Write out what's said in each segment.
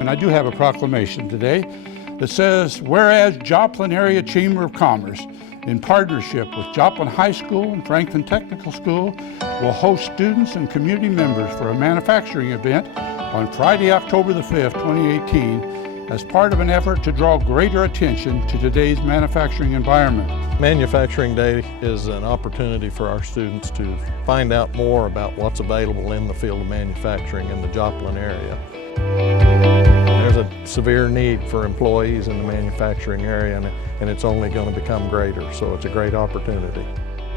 And I do have a proclamation today that says, whereas Joplin Area Chamber of Commerce, in partnership with Joplin High School and Franklin Technical School, will host students and community members for a manufacturing event on Friday, October the 5th, 2018, as part of an effort to draw greater attention to today's manufacturing environment. Manufacturing Day is an opportunity for our students to find out more about what's available in the field of manufacturing in the Joplin area. There's a severe need for employees in the manufacturing area, and it's only going to become greater, so it's a great opportunity.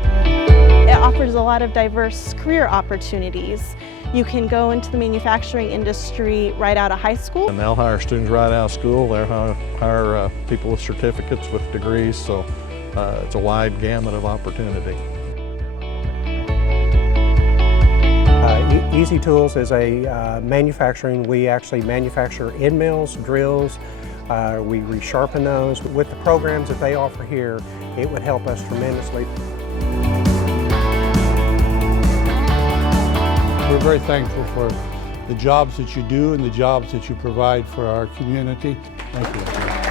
It offers a lot of diverse career opportunities. You can go into the manufacturing industry right out of high school. And they'll hire students right out of school. They'll hire people with certificates, with degrees, so it's a wide gamut of opportunity. Easy Tools is a manufacturing. We actually manufacture end mills, drills. We resharpen those. With the programs that they offer here, it would help us tremendously. We're very thankful for the jobs that you do and the jobs that you provide for our community. Thank you.